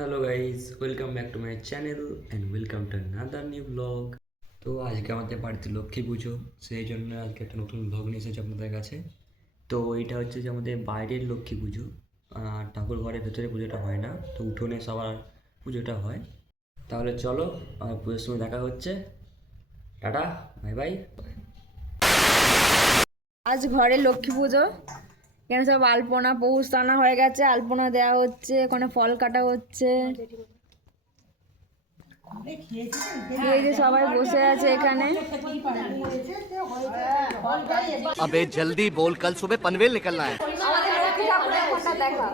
Hello guys, welcome back to my channel and welcome to another new blog. তো আজকে আমাদের বাড়িতে লক্ষ্মী পুজো, সেই জন্য আজকে একটা নতুন ব্লগ নিয়ে এসেছি আপনাদের কাছে। তো এইটা হচ্ছে যে আমাদের বাইরের লক্ষ্মী পুজো, ঠাকুর ঘরের ভেতরে পুজোটা হয় না, তো উঠোনে সবার পুজোটা হয়। তাহলে চলো, পুজোর সময় দেখা হচ্ছে। Tata, bye bye. আজ ঘরে লক্ষ্মী পুজো, এখানে সব আলপনা পৌষ টানা হয়ে গেছে, আলপনা দেওয়া হচ্ছে, ওখানে ফল কাটা হচ্ছে। এই যে সবাই বসে আছে এখানে। अबे जल्दी बोल, कल सुबह पनवेल निकलना है। আমাদের লক্ষ্মী ঠাকুরের ফোনটা দেখা,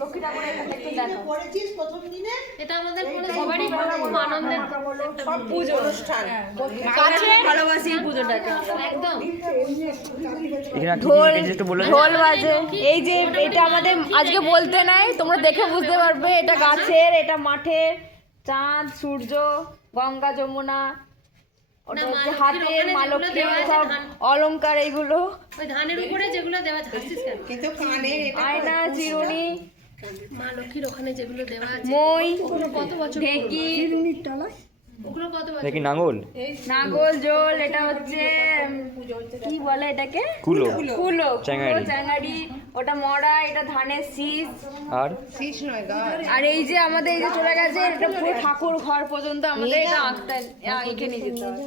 লক্ষ্মী ঠাকুরের ফোনটা একটু দেখা। এটা আমাদের সবারই খুব আনন্দের সব পুজো অনুষ্ঠান, ভালোবাসি এই পুজোটাকে একদম। ঢোল বাজে, এই যে এটা আমাদের আজকে বলতে নাই, তোমরা দেখে বুঝতে পারবে এটা গাছের, এটা মাঠের, চাঁদ সূর্য গঙ্গা যমুনা, ওটা হচ্ছে হাতের মা লক্ষ্মী সব অলংকার, এইগুলো ওই ধানের উপরে যেগুলো দেওয়া আছে কিন্তু কানে আয়না চিরুনি, মা লক্ষ্মীর ওখানে যেগুলো দেওয়া আছে মই কত বছর ঢেকি, ওগুলো কত বছর দেখি নাঙ্গল নাগল জল, এটা হচ্ছে কি বলে এটাকে, কুলো কুলো চাঙাড়ি, ওটা মরা, এটা ধানের শীষ, আর আর এই যে আমাদের এই যে চলে গেছে এটা পুরো ঠাকুর ঘর পর্যন্ত আমাদের এটা আঁকতে এঁকে নিয়ে যেতে হবে।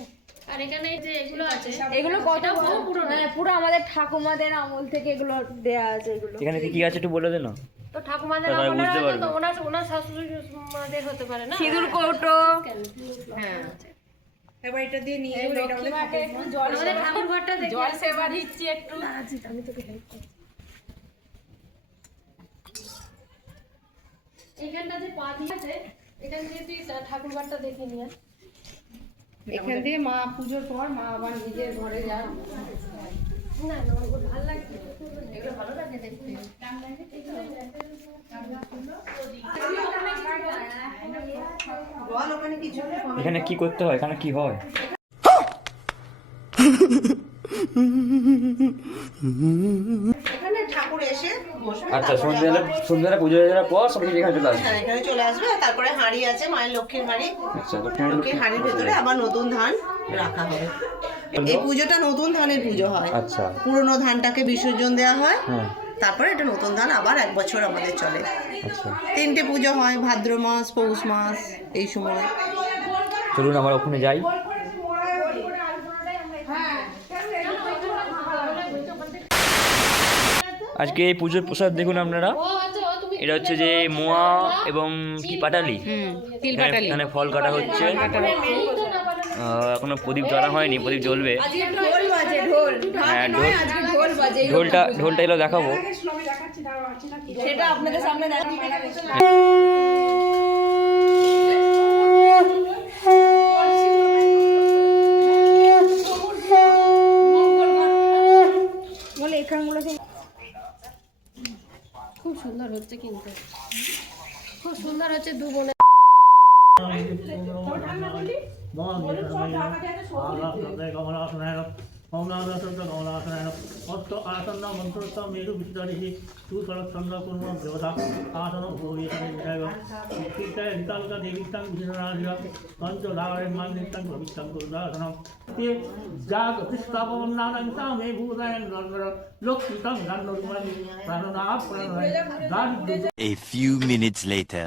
আর এখানে যে এগুলো আছে এগুলো কত পুরো পুরো আমাদের ঠাকুমাদের আমল থেকে এগুলো দেয়া আছে। এগুলো এখানে কি আছে একটু বলে দে না। তো ঠাকুমাদের আমলে হয়তো ওনার শাশুড়ি মাদের হতে পারে না, সিঁদুর কৌটো, হ্যাঁ এবার এটা দিয়ে নিয়ে লক্ষ্মী মাকে একটু জল, আমাদের ঠাকুর ঘরটা দেখে জল সেবা দিচ্ছি একটু। আমি তোকে হেল্প করব। এখানটা যে পা দিয়ে আছে, এখান দিয়ে তুই ঠাকুর ঘরটা দেখে নিয়ে আয়। এখান থেকে মা পুজোর পর মা আবার নিজের ঘরে যান। না না ওগুলো ভালো লাগছে, এগুলো ভালো লাগে দেখতে। এখানে কি করতে হয়, এখানে কি হয়? এখানে ঠাকুর এসে বসবে, আচ্ছা, সন্ধ্যাবেলা পুজো হয়ে যাওয়ার পর সবাই এখানে চলে আসবে। হ্যাঁ এখানে চলে আসবে। তারপরে হাঁড়ি আছে, মায়ের লক্ষ্মীর হাঁড়ি, আচ্ছা, লক্ষ্মীর হাঁড়ির ভেতরে আবার নতুন ধান রাখা হবে। এই পুজোটা নতুন ধানের পুজো হয়। আচ্ছা, পুরনো ধানটাকে বিসর্জন দেওয়া হয়, হ্যাঁ, তারপরে এটা নতুন ধান আবার এক বছর আমাদের চলে। আচ্ছা, 3টে পুজো হয়, ভাদ্র মাস, পৌষ মাস, এই সময়। চলুন আমরা ওখানে যাই। আজকে এই পুজোর প্রসাদ দেখুন আপনারা, এটা হচ্ছে যে মোয়া এবং কি পাটালি, এখানে ফল কাটা হচ্ছে। এখনো প্রদীপ জ্বলা হয়নি, প্রদীপ জ্বলবে। ঢোল বাজে, ঢোল হ্যাঁ, আজকে ঢোল বাজে, ঢোলটা এগুলো দেখাবো। সেটা আপনাদের সামনে দেখাবো। বলে এখানগুলো খুব সুন্দর হচ্ছে, কিন্তু খুব সুন্দর হচ্ছে দু বোনে। A few minutes later.